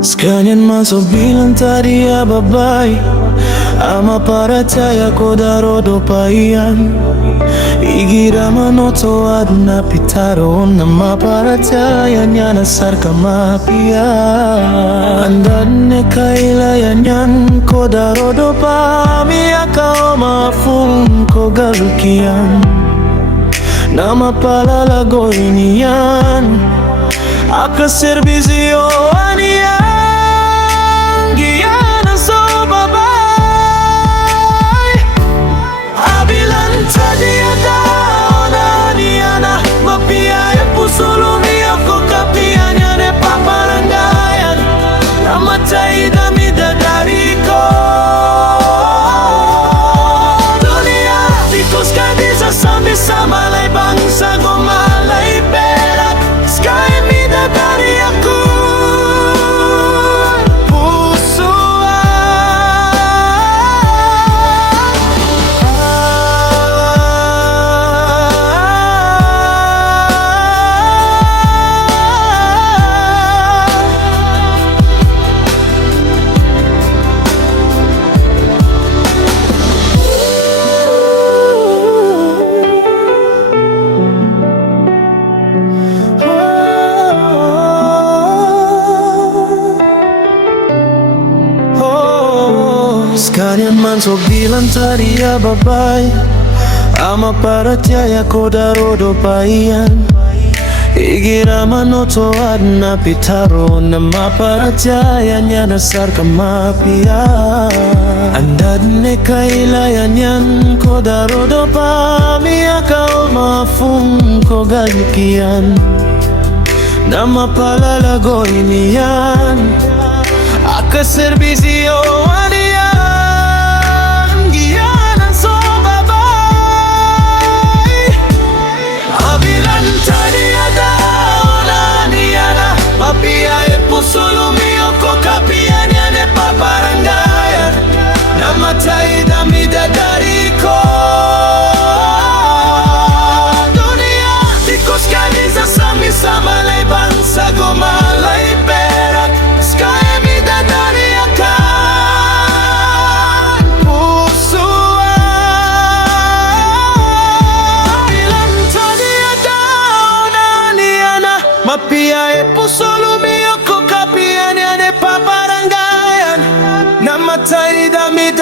Sekanyan man so bilang tadi ya babay ama para taya ko darodo pa iyan igira manoto ad na pitaro na maparataya niya na sarka mapia andad ne kailayan yan ko darodo pa miyaka o mafung ko galukian na mapalalagoy niyan aka serbisyo aniyan Sekanyan man so bilang tadi ya babay ama para taya ko darodo pa iyan igira manoto ad na pitaro na maparataya niya na sarka mapia andad ne kailayan yan ko darodo pa miyaka o mafung ko galukian na mapalalagoy niyan aka serbisyo mapia e puso lumio ko kapian yan e paparangayan na matay dami